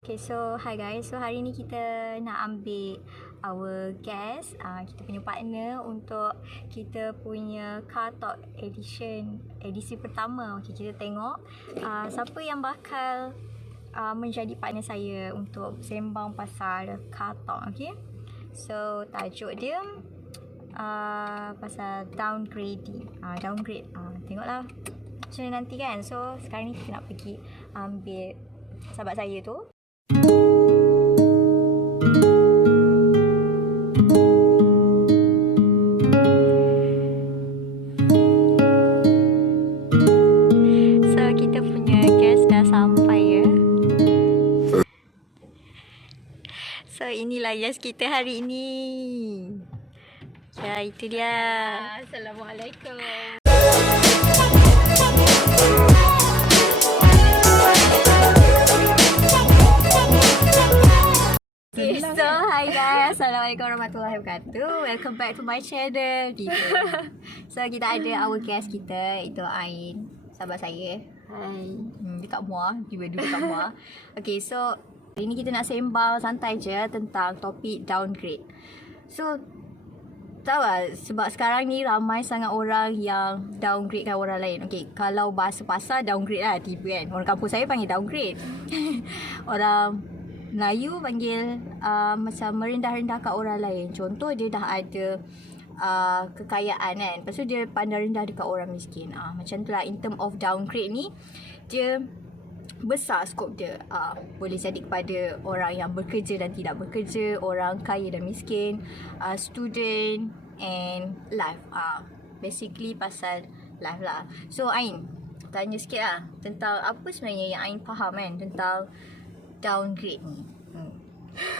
Okay, so hi guys. So hari ni kita nak ambil our guest, kita punya partner untuk kita punya Car Talk edition, edisi pertama. Okay, kita tengok siapa yang bakal menjadi partner saya untuk sembang pasal Car Talk. Okay, so tajuk dia pasal downgrading. Downgrade. Tengoklah macam mana nanti kan. So sekarang ni kita nak pergi ambil sahabat saya tu. So kita punya guest dah sampai ya. So inilah guest kita hari ini. Ya, itu dia. Assalamualaikum. Okay, so hi guys. Assalamualaikum warahmatullahi wabarakatuh. Welcome back to my channel. So kita ada our guest kita, itu Ain, sahabat saya. Hai. Dekat Muar, tiba-tiba dekat Muar. Okay, so hari ni kita nak sembang santai je tentang topik downgrade. So tahu tak, sebab sekarang ni ramai sangat orang yang downgradekan orang lain. Okay, kalau bahasa pasar downgrade lah tiba kan. Orang kampung saya panggil downgrade. Orang Melayu panggil macam merendah-rendahkan orang lain. Contoh dia dah ada kekayaan kan, lepas tu dia pandang rendah dekat orang miskin. Macam tu lah. In term of downgrade ni, dia besar skop dia. Boleh jadi kepada orang yang bekerja dan tidak bekerja, orang kaya dan miskin, student and life. Basically pasal life lah. So Ain, tanya sikit lah tentang apa sebenarnya yang Ain faham kan tentang downgrade ni.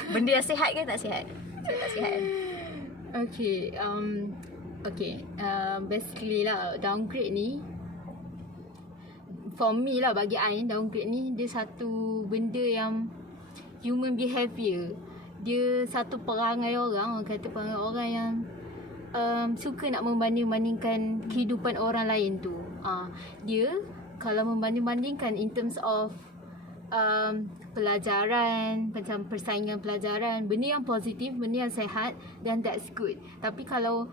Benda yang sihat ke tak sihat? Tak sihat. Okay, basically lah downgrade ni, for me lah, bagi Ain, downgrade ni dia satu benda yang human behaviour. Dia satu perangai orang kata perangai orang yang suka nak membanding-bandingkan kehidupan orang lain tu. Dia kalau membanding-bandingkan in terms of pelajaran, macam persaingan pelajaran, benda yang positif, benda yang sehat, dan that's good. Tapi kalau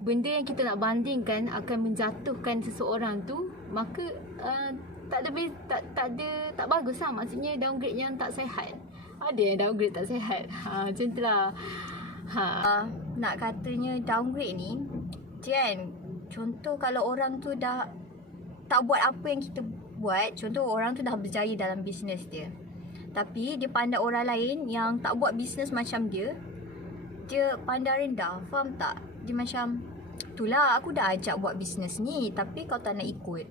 benda yang kita nak bandingkan akan menjatuhkan seseorang tu, maka tak bagus lah. Maksudnya downgrade yang tak sehat. Ada yang downgrade tak sehat. Macam tu lah. Nak katanya downgrade ni, kan, contoh kalau orang tu dah tak buat apa yang kita buat. Contoh orang tu dah berjaya dalam bisnes dia, tapi dia pandang orang lain yang tak buat bisnes macam dia pandang rendah. Faham tak? Dia macam, itulah aku dah ajak buat bisnes ni, tapi kau tak nak ikut.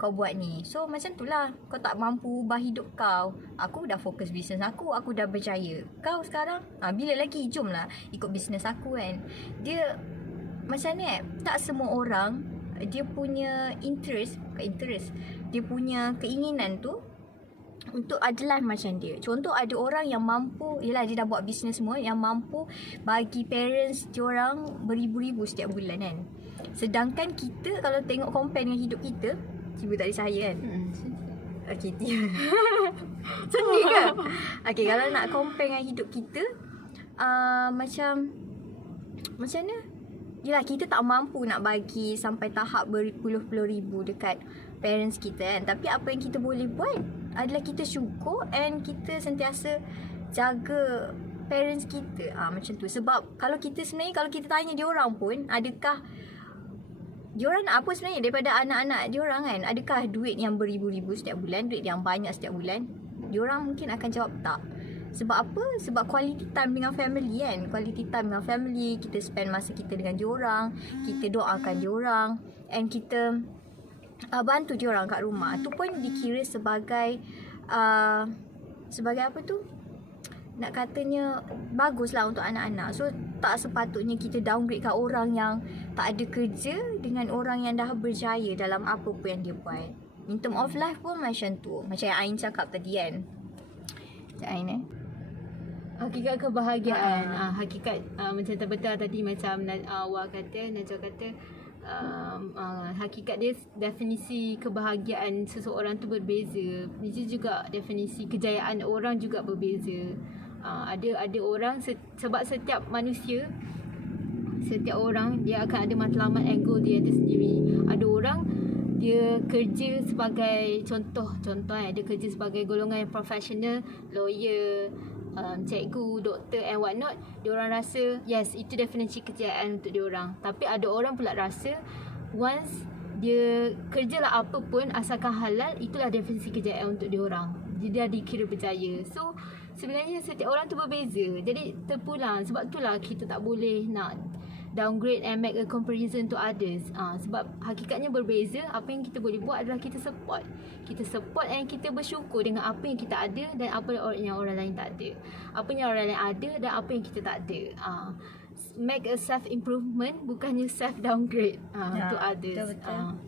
Kau buat ni. So macam tu lah, kau tak mampu ubah hidup kau. Aku dah fokus bisnes aku dah berjaya. Kau sekarang bila lagi, jom lah ikut bisnes aku kan. Dia macam ni, tak semua orang dia punya interest, dia punya keinginan tu untuk adalah macam dia. Contoh ada orang yang mampu, yelah dia dah buat bisnes semua, yang mampu bagi parents diorang beribu-ribu setiap bulan kan. Sedangkan kita kalau tengok compare dengan hidup kita, tiba tak ada cahaya kan. Okay, sedih ke? Okay, kalau nak compare dengan hidup kita, macam mana? Yelah, kita tak mampu nak bagi sampai tahap berpuluh-puluh ribu dekat parents kita kan. Tapi apa yang kita boleh buat adalah kita syukur and kita sentiasa jaga parents kita. Macam tu. Sebab kalau kita sebenarnya, kalau kita tanya diorang pun, adakah diorang nak apa sebenarnya daripada anak-anak diorang kan? Adakah duit yang beribu-ribu setiap bulan, duit yang banyak setiap bulan? Diorang mungkin akan jawab tak. Sebab apa? Sebab quality time dengan family kan. Quality time dengan family, kita spend masa kita dengan diorang, kita doakan diorang, and kita bantu diorang kat rumah. Tu pun dikira sebagai apa tu? Nak katanya baguslah untuk anak-anak. So tak sepatutnya kita downgrade kat orang yang tak ada kerja dengan orang yang dah berjaya dalam apa-apa yang dia buat. In term of life pun macam tu. Macam yang Ain cakap tadi kan. Macam Ain Hakikat kebahagiaan. Hakikat macam betul tadi, macam Najwa kata, hakikat dia, definisi kebahagiaan seseorang tu berbeza. Begitu juga definisi kejayaan orang juga berbeza. Ada orang sebab setiap manusia, setiap orang dia akan ada matlamat and goal dia sendiri. Ada orang dia kerja sebagai contoh dia kerja sebagai golongan yang profesional, lawyer, cikgu, doktor and what not. Diorang rasa yes, itu definisi kejayaan untuk diorang. Tapi ada orang pula rasa once dia kerjalah apa pun asalkan halal, itulah definisi kejayaan untuk diorang. Jadi dia dikira berjaya. So sebenarnya setiap orang tu berbeza. Jadi terpulang. Sebab itulah kita tak boleh nak downgrade and make a comparison to others. Sebab hakikatnya berbeza. Apa yang kita boleh buat adalah kita support. Kita support and kita bersyukur dengan apa yang kita ada dan apa yang orang lain tak ada. Apa yang orang lain ada dan apa yang kita tak ada. Make a self improvement, bukannya self downgrade to others. Betul.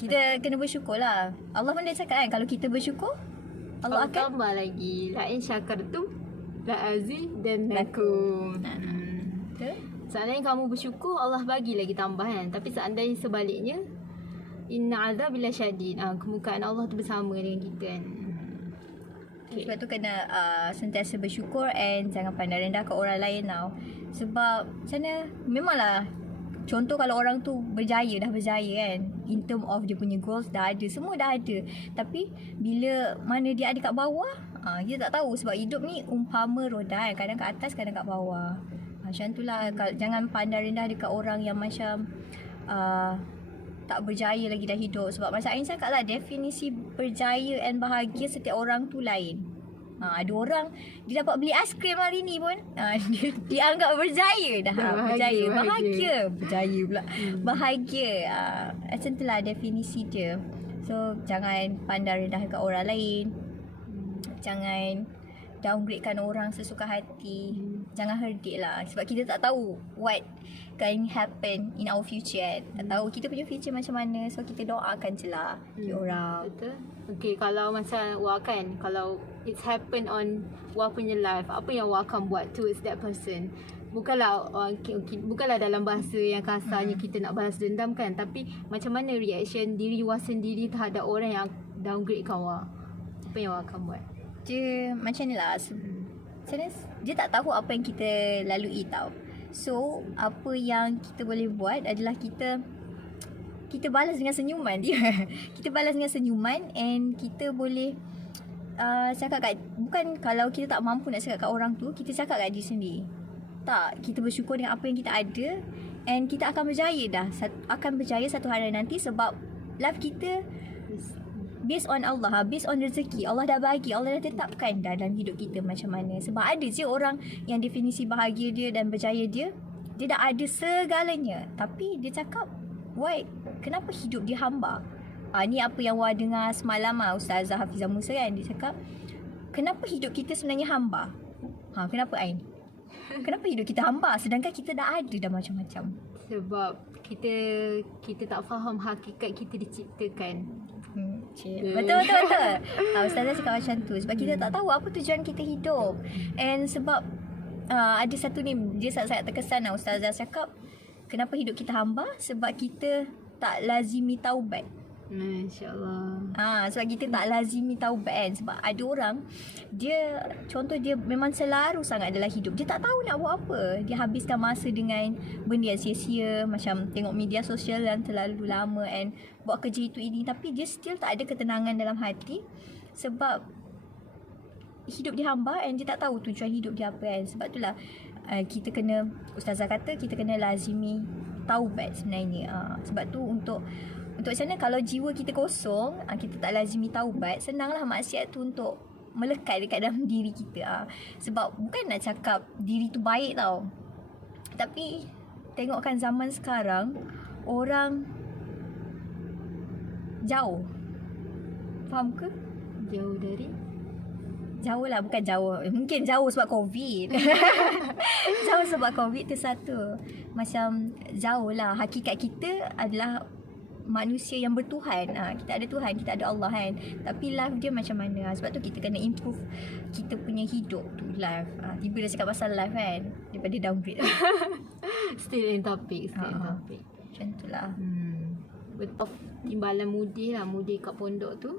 Kita kena bersyukur lah. Allah pun dia cakap kan, kalau kita bersyukur Allah akan tambah lagi. La in syakartum la azidannakum. Seandainya kamu bersyukur, Allah bagi lagi tambahan. Tapi seandainya sebaliknya, inna azab bila syadid. Kemukaan Allah tu bersama dengan kita kan. Okay. Sebab tu kena sentiasa bersyukur and jangan pandang rendah ke orang lain tau. Sebab macam mana, memanglah contoh kalau orang tu dah berjaya kan, in term of dia punya goals dah ada, semua dah ada. Tapi bila mana dia ada kat bawah, kita tak tahu. Sebab hidup ni umpama roda kan, kadang kat atas, kadang kat bawah. Macam tu lah. Jangan pandang rendah dekat orang yang macam tak berjaya lagi dah hidup. Sebab macam Ain cakap lah, definisi berjaya and bahagia setiap orang tu lain. Ada orang dia dapat beli aiskrim hari ni pun dia anggap berjaya dah. Bahagia. Berjaya pula. Bahagia. Macam tu lah definisi dia. So jangan pandang rendah dekat orang lain. Jangan downgradekan orang sesuka hati. Jangan herdik lah. Sebab kita tak tahu what can happen in our future kan. Tak tahu kita punya future macam mana. So kita doakan je lah orang. Betul. Okay, kalau macam Wak kan, kalau it's happen on Wak punya life, apa yang Wak akan buat towards that person? Bukanlah dalam bahasa yang kasarnya kita nak balas dendam kan. Tapi macam mana reaction diri Wak sendiri terhadap orang yang downgrade kau Wak? Apa yang Wak akan buat? Dia macam ni lah. Dia tak tahu apa yang kita lalui tau. So apa yang kita boleh buat adalah kita balas dengan senyuman dia. Kita balas dengan senyuman and kita boleh cakap kat, bukan kalau kita tak mampu nak cakap kat orang tu, kita cakap kat diri sendiri. Tak, kita bersyukur dengan apa yang kita ada and kita akan berjaya dah. Akan berjaya satu hari nanti sebab life kita based on Allah, based on rezeki. Allah dah bagi, Allah dah tetapkan dah dalam hidup kita macam mana. Sebab ada je orang yang definisi bahagia dia dan berjaya dia dah ada segalanya. Tapi dia cakap, why? Kenapa hidup dia hamba? Ni apa yang Wah dengar semalam Ustazah Hafizah Musa kan. Dia cakap, kenapa hidup kita sebenarnya hamba? Kenapa Ain? Kenapa hidup kita hamba sedangkan kita dah ada dah macam-macam? Sebab kita tak faham hakikat kita diciptakan. Betul. Ustazah cakap macam tu. Sebab kita tak tahu apa tujuan kita hidup. And sebab ada satu ni, dia sangat terkesan Ustazah cakap, kenapa hidup kita hamba? Sebab kita tak lazimi taubat. InsyaAllah. Sebab kita tak lazimi taubat kan. Sebab ada orang, dia contoh dia memang selaru sangat dalam hidup. Dia tak tahu nak buat apa. Dia habiskan masa dengan benda yang sia-sia, macam tengok media sosial yang terlalu lama and buat kerja itu ini. Tapi dia still tak ada ketenangan dalam hati. Sebab hidup dia hamba and dia tak tahu tujuan hidup dia apa kan. Sebab itulah kita kena, Ustazah kata kita kena lazimi taubat sebenarnya. Sebab tu untuk macam mana kalau jiwa kita kosong, kita tak lazimi taubat, senanglah maksiat tu untuk melekat dekat dalam diri kita. Sebab bukan nak cakap diri tu baik tau. Tapi tengokkan zaman sekarang, orang jauh. Faham ke? Jauh dari? Jauh lah, bukan jauh. Mungkin jauh sebab COVID. Jauh sebab COVID tu satu. Macam jauh lah. Hakikat kita adalah manusia yang bertuhan. Kita ada Tuhan, kita ada Allah kan. Tapi life dia macam mana? Sebab tu kita kena improve kita punya hidup tu, life. Tiba dah cakap pasal life kan, daripada downgrade. Still in topic. Macam tu lah. Betul. Timbalan mudi kat pondok tu.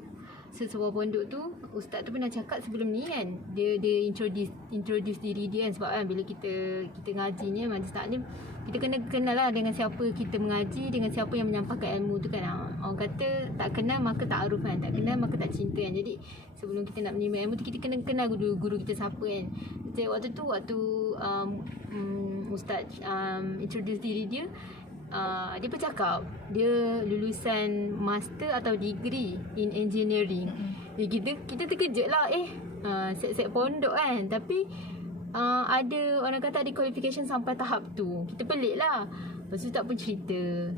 Sesebuah pondok tu, ustaz tu pernah cakap sebelum ni kan, dia introduce diri dia kan. Sebab kan bila kita ngaji ni majlis taklim, kita kena kenal lah dengan siapa kita mengaji, dengan siapa yang menyampaikan ilmu tu kan. Orang kata tak kenal maka tak aruf kan, tak kenal maka tak cinta kan. Jadi sebelum kita nak menerima ilmu tu, kita kena kenal guru kita siapa kan. Jadi waktu ustaz introduce diri dia, dia bercakap dia lulusan master atau degree in engineering. Kita terkejut lah, set pondok kan, tapi ada orang kata ada qualification sampai tahap tu. Kita pelik lah. Lepas tu tak pun cerita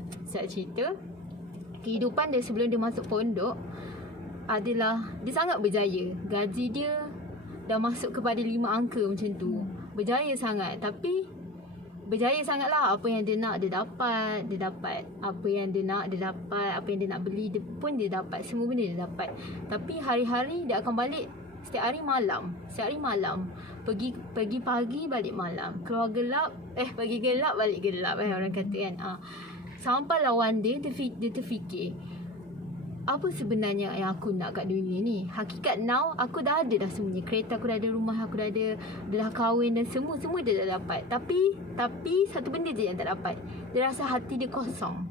kehidupan dia sebelum dia masuk pondok adalah dia sangat berjaya. Gaji dia dah masuk kepada 5 angka macam tu. Berjaya sangat, tapi berjaya sangatlah. Apa yang dia nak dia dapat. Apa yang dia nak dia dapat. Apa yang dia nak beli dia pun dia dapat. Semua benda dia dapat. Tapi hari-hari dia akan balik setiap hari malam. Pergi pagi balik malam. Keluar gelap, pagi gelap balik gelap orang kata kan. Sampailah one day dia terfikir, apa sebenarnya yang aku nak kat dunia ni? Hakikat now aku dah ada dah semuanya. Kereta aku dah ada, rumah aku dah ada, dah kahwin dan semua dia dah dapat. Tapi satu benda je yang tak dapat. Dia rasa hati dia kosong.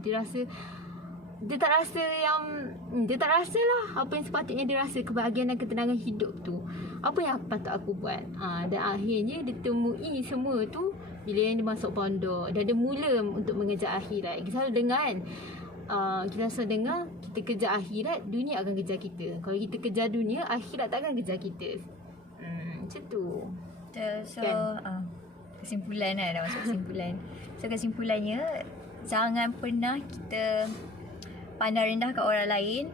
Dia tak rasa lah apa yang sepatutnya dia rasa, kebahagiaan dan ketenangan hidup tu. Apa yang patut aku buat? Dan akhirnya dia temui semua tu bila yang dia masuk pondok dan dia mula untuk mengejar akhirat. Kita selalu dengar kan, kita selalu dengar, kita kejar akhirat, dunia akan kejar kita. Kalau kita kejar dunia, akhirat takkan kejar kita. Macam tu. So kesimpulan lah, dah masuk kesimpulan. So kesimpulannya, jangan pernah kita pandang rendah kat orang lain,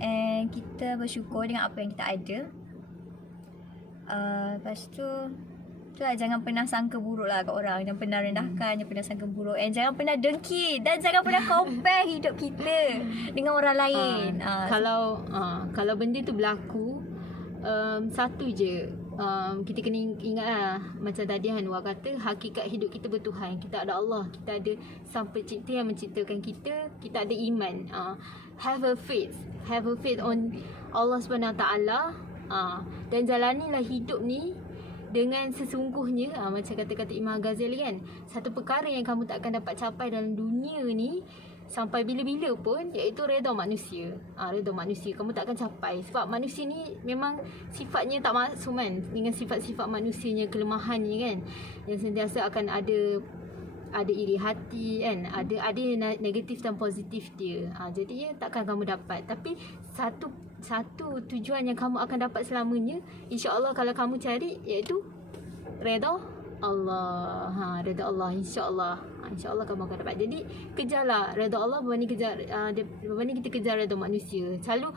and kita bersyukur dengan apa yang kita ada. Lepas tu itulah, jangan pernah sangka buruk lah kat orang. Jangan pernah rendahkan, jangan pernah sangka buruk, and jangan pernah dengki, dan jangan pernah compare hidup kita dengan orang lain. Kalau benda tu berlaku, satu je, kita kena ingat lah, macam tadi Hanwar kata, hakikat hidup kita bertuhan. Kita ada Allah, kita ada Sang Pencipta yang menciptakan kita, kita ada iman. Have a faith on Allah SWT, dan jalanilah hidup ni dengan sesungguhnya. Macam kata-kata Imam Ghazali kan, satu perkara yang kamu tak akan dapat capai dalam dunia ni sampai bila-bila pun, iaitu redha manusia. Redha manusia kamu tak akan capai. Sebab manusia ni memang sifatnya tak maksum kan, dengan sifat-sifat manusianya, kelemahannya kan, yang sentiasa akan ada iri hati kan, ada negatif dan positif dia. Jadi takkan kamu dapat. Tapi satu tujuan yang kamu akan dapat selamanya, insya-Allah kalau kamu cari, iaitu redha Allah. Redha Allah, insya-Allah. InsyaAllah kamu akan dapat. Jadi kejarlah redha Allah berbanding kita kejar redha manusia. Selalu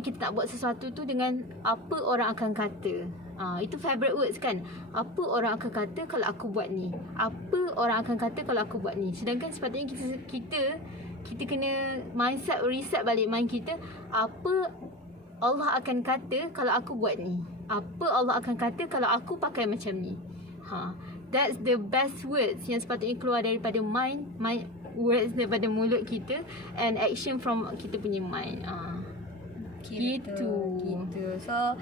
kita nak buat sesuatu tu dengan apa orang akan kata. Itu favorite words kan. Apa orang akan kata kalau aku buat ni? Apa orang akan kata kalau aku buat ni? Sedangkan sepatutnya kita kena mindset, reset balik mind kita. Apa Allah akan kata kalau aku buat ni? Apa Allah akan kata kalau aku pakai macam ni? That's the best words yang sepatutnya keluar daripada mind words daripada mulut kita, and action from kita punya mind. Gitu. So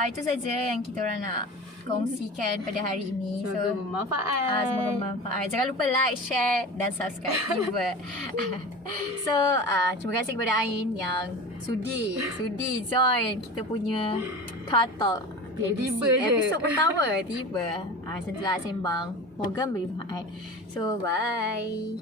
itu saja yang kita orang nak kongsikan pada hari ini. Semoga bermanfaat. Semoga bermanfaat. Jangan lupa like, share dan subscribe. So terima kasih kepada Ain yang sudi join kita punya Car Talk. Episod pertama tiba. Setelah sembang, moga bermanfaat. So bye.